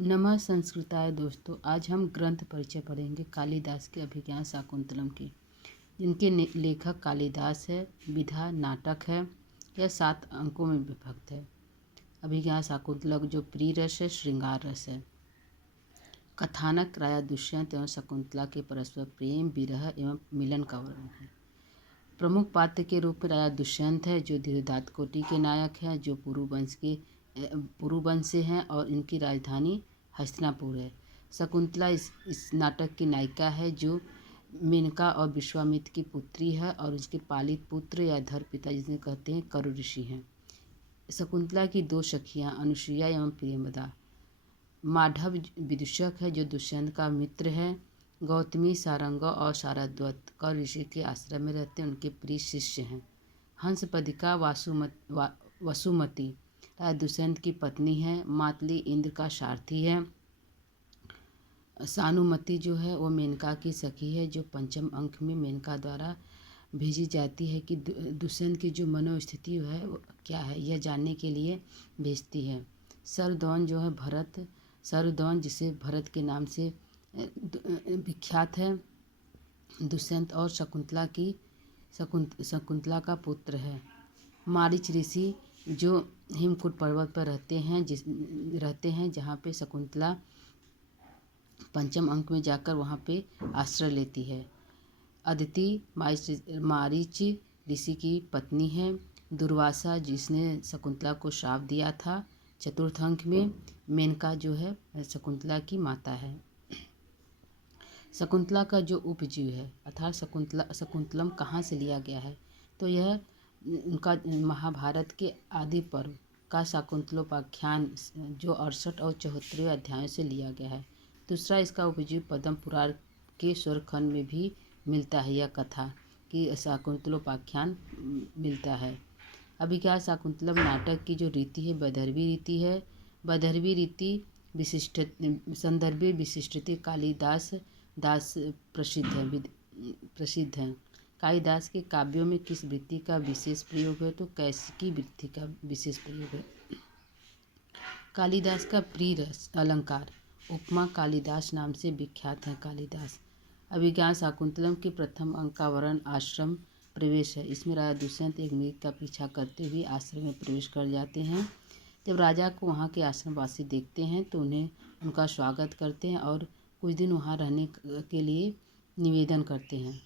नमः संस्कृताय दोस्तों, आज हम ग्रंथ परिचय पढ़ेंगे कालिदास के अभिज्ञान शाकुंतलम की। इनके लेखक कालिदास है। विधा नाटक है। यह 7 अंकों में विभक्त है। अभिज्ञान शाकुंतलम जो प्रिय रस है, श्रृंगार रस है। कथानक राजा दुष्यंत एवं शकुंतला के परस्पर प्रेम, विरह एवं मिलन का वर्णन है। प्रमुख पात्र के रूप में राजा दुष्यंत है, जो धीरोदात्त कोटि के नायक है, जो पुरु वंश से हैं और इनकी राजधानी हस्तिनापुर है। शकुंतला इस नाटक की नायिका है, जो मेनका और विश्वामित्र की पुत्री है और उसके पालित पुत्र या धर पिता जिसे कहते हैं करु ऋषि हैं। शकुंतला की 2 सखियां अनुसुईया एवं प्रियंवदा। माधव विदूषक है, जो दुष्यंत का मित्र है। गौतमी, सारंग और शारद्वत करु ऋषि के आश्रम में रहते हैं, उनके प्रिय शिष्य हैं। हंसपदिका वसुमती राजा दुष्यंत की पत्नी है। मातली इंद्र का सारथी है। सानुमति जो है वो मेनका की सखी है, जो 5वें अंक में मेनका द्वारा भेजी जाती है कि दुष्यंत की जो मनोस्थिति है वो क्या है, यह जानने के लिए भेजती है। सरदौन जो है सरदौन जिसे भरत के नाम से विख्यात है, दुष्यंत और शकुंतला का पुत्र है। मारीच ऋषि जो हेमकूट पर्वत पर रहते हैं जहाँ पे शकुंतला 5वें अंक में जाकर वहाँ पे आश्रय लेती है। अदिति मारीच ऋषि की पत्नी है। दुर्वासा जिसने शकुंतला को श्राप दिया था। 4th अंक में मेनका जो है शकुंतला की माता है। शकुंतला का जो उपजीव है अर्थात शकुंतलम कहाँ से लिया गया है, तो यह उनका महाभारत के आदि पर्व का शाकुंतलोपाख्यान जो 68 और 74 अध्यायों से लिया गया है। दूसरा इसका उपजीव पद्म पुराण के स्वरखंड में भी मिलता है। यह कथा कि शाकुंतलोपाख्यान मिलता है। अभिज्ञान शाकुंतलम नाटक की जो रीति है वैदर्भी रीति है। वैदर्भी रीति संदर्भे विशिष्टते कालिदास प्रसिद्ध है। कालिदास के काव्यों में किस वृत्ति का विशेष प्रयोग है, तो कैसिकी वृत्ति का विशेष प्रयोग है। कालिदास का प्रिय रस अलंकार उपमा कालिदास नाम से विख्यात है। कालिदास अभिज्ञान शाकुंतलम के प्रथम अंक का वर्णन आश्रम प्रवेश है। इसमें राजा दुष्यंत एक मृग का पीछा करते हुए आश्रम में प्रवेश कर जाते हैं। जब राजा को वहाँ के आश्रमवासी देखते हैं तो उनका स्वागत करते हैं और कुछ दिन वहाँ रहने के लिए निवेदन करते हैं।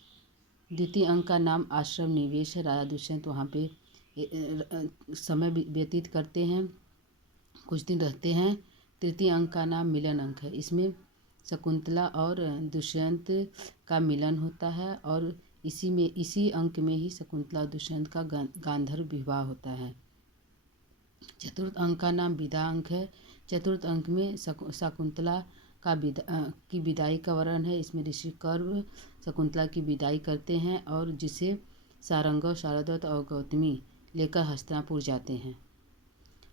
द्वितीय अंक का नाम आश्रम निवेश है। राजा दुष्यंत वहाँ पे समय व्यतीत करते हैं, कुछ दिन रहते हैं। तृतीय अंक का नाम मिलन अंक है। इसमें शकुंतला और दुष्यंत का मिलन होता है और इसी अंक में ही शकुंतला और दुष्यंत का गांधर्व विवाह होता है। 4th अंक का नाम विदा अंक है। 4th अंक में शकुंतला की विदाई का वर्णन है। इसमें ऋषि कर्व शकुंतला की विदाई करते हैं और जिसे सारंग, शारद्वत और गौतमी लेकर हस्तिनापुर जाते हैं।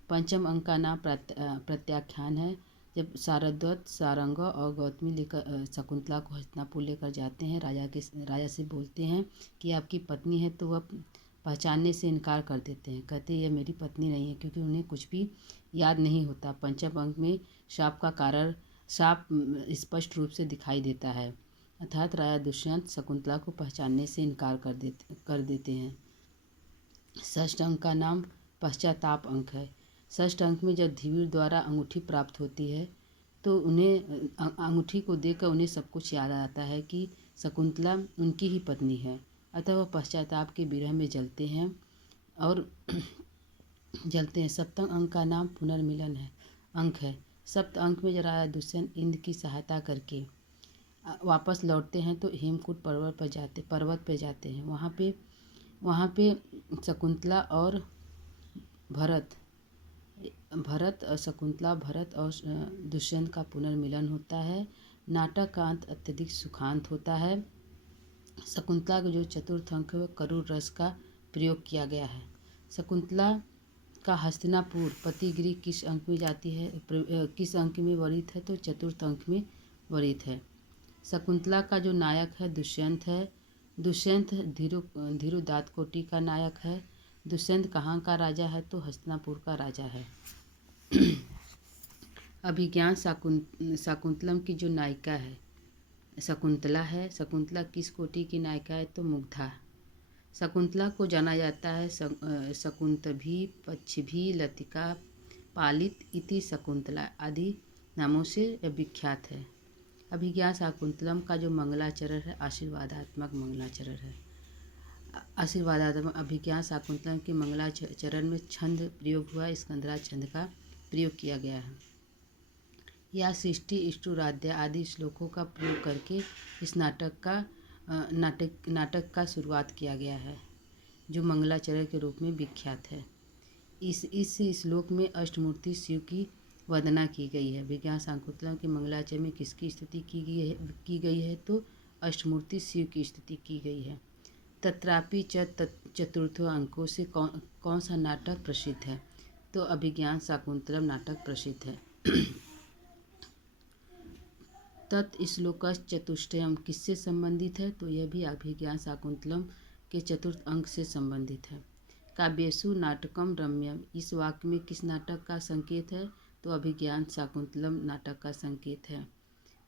5वें अंक का नाम प्रत्याख्यान है। जब शारद्वत, सारंग और गौतमी लेकर शकुंतला को हस्तिनापुर लेकर जाते हैं, राजा से बोलते हैं कि आपकी पत्नी है, तो वह पहचानने से इनकार कर देते हैं। कहते हैं यह मेरी पत्नी नहीं है, क्योंकि उन्हें कुछ भी याद नहीं होता। 5वें अंक में शाप स्पष्ट रूप से दिखाई देता है, अर्थात राजा दुष्यंत शकुंतला को पहचानने से इनकार कर देते हैं। 6th अंक का नाम पश्चाताप अंक है। 6th अंक में जब धीवर द्वारा अंगूठी प्राप्त होती है तो उन्हें अंगूठी को देखकर उन्हें सब कुछ याद आता है कि शकुंतला उनकी ही पत्नी है, अतः वह पश्चाताप के विरह में जलते हैं। 7वें अंक का नाम पुनर्मिलन अंक है। 7th अंक में जब राजा दुष्यंत इंद्र की सहायता करके वापस लौटते हैं तो हेमकूट पर्वत पर जाते हैं। वहाँ पे शकुंतला और शकुंतला, भरत और दुष्यंत का पुनर्मिलन होता है। नाटक का अंत अत्यधिक सुखांत होता है। शकुंतला का जो 4th अंक है करुण रस का प्रयोग किया गया है। शकुंतला का हस्तिनापुर पतिगृह किस अंक में जाती है, किस अंक में वरित है, तो 4th अंक में वरित है। शकुंतला का जो नायक है दुष्यंत है। दुष्यंत धीरोदात्त कोटि का नायक है। दुष्यंत कहाँ का राजा है, तो हस्तिनापुर का राजा है। अभिज्ञान शाकुंतलम की जो नायिका है शकुंतला है। शकुंतला किस कोटि की नायिका है? तो मुग्धा। शकुंतला को जाना जाता है शकुंतभी, पक्षिभी, लतिका, पालित इति शकुंतला आदि नामों से विख्यात है। अभिज्ञान शाकुंतलम का जो मंगलाचरण है आशीर्वादात्मक मंगलाचरण है। आशीर्वादात्मक अभिज्ञान शाकुंतलम के मंगलाचरण में छंद प्रयोग हुआ, स्कंधरा छंद का प्रयोग किया गया है। या सृष्टि इष्टुराध्य आदि श्लोकों का प्रयोग करके इस नाटक का शुरुआत किया गया है, जो मंगलाचरण के रूप में विख्यात है। इस श्लोक में अष्टमूर्ति शिव की वंदना की गई है। अभिज्ञान शाकुंतलम के मंगलाचरण में किसकी स्तुति की गई है? तो अष्टमूर्ति शिव की स्तुति की गई है। तत्रापि चतुर्थो अंकों से कौन सा नाटक प्रसिद्ध है? तो अभिज्ञान शाकुंतलम नाटक प्रसिद्ध है। तत्श्लोकस् चतुष्टयम् किससे संबंधित है? तो यह भी अभिज्ञान शाकुंतलम के चतुर्थ अंक से संबंधित है। काव्येषु नाटकम रम्यम, इस वाक्य में किस नाटक का संकेत है? तो अभिज्ञान शाकुंतलम नाटक का संकेत है।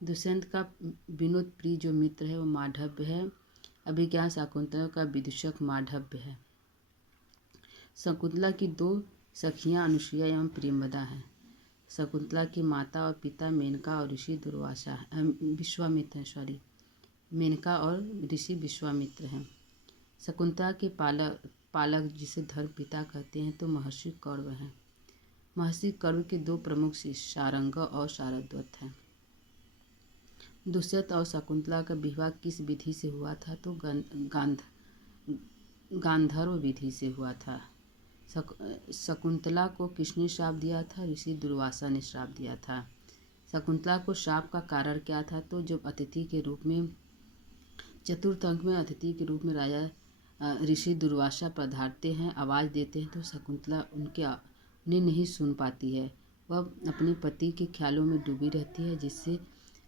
दुष्यंत का विनोद प्रिय जो मित्र है वो माधव्य है। अभिज्ञान शाकुंतलम का विदूषक माधव्य है। शकुंतला की दो सखियाँ अनुसुईया एवं प्रियंवदा हैं। शकुंतला के माता और पिता मेनका और ऋषि दुर्वासा विश्वामित्र हैं। मेनका और ऋषि विश्वामित्र हैं। शकुंतला के पालक जिसे धर्म पिता कहते हैं तो महर्षि कौरव हैं। महर्षि कौरव के दो प्रमुख शिष्य शारंग और शारद्वत हैं। दुष्यंत और शकुंतला का विवाह किस विधि से हुआ था? तो गांधर्व विधि से हुआ था। शकुंतला को किसने श्राप दिया था? ऋषि दुर्वासा ने श्राप दिया था। शकुंतला को श्राप का कारण क्या था? तो जब अतिथि के रूप में चतुर्थ अंक में अतिथि के रूप में राजा ऋषि दुर्वासा पधारते हैं, आवाज़ देते हैं, तो शकुंतला उन्हें नहीं सुन पाती है। वह अपने पति के ख्यालों में डूबी रहती है,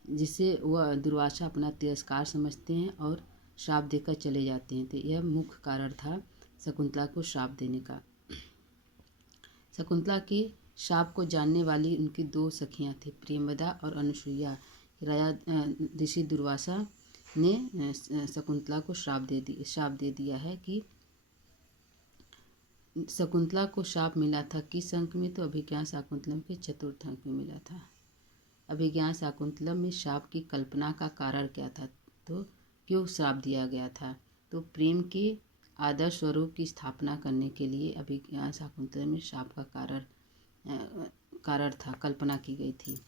जिससे वह दुर्वासा अपना तिरस्कार समझते हैं और श्राप देकर चले जाते हैं। तो यह मुख्य कारण था शकुंतला को श्राप देने का। शकुंतला के शाप को जानने वाली उनकी दो सखियां थी, प्रियंवदा और अनुसुईया। राजा ऋषि दुर्वासा ने शकुंतला को श्राप दे दिया है कि शकुंतला को शाप मिला था किस अंक में? तो अभिज्ञान शाकुंतलम के चतुर्थ अंक में मिला था। अभिज्ञान शाकुंतलम में शाप की कल्पना का कारण क्या था? तो क्यों श्राप दिया गया था? तो प्रेम के आदर्श स्वरूप की स्थापना करने के लिए अभिज्ञान शाकुंतलम में शाप का कारण था, कल्पना की गई थी।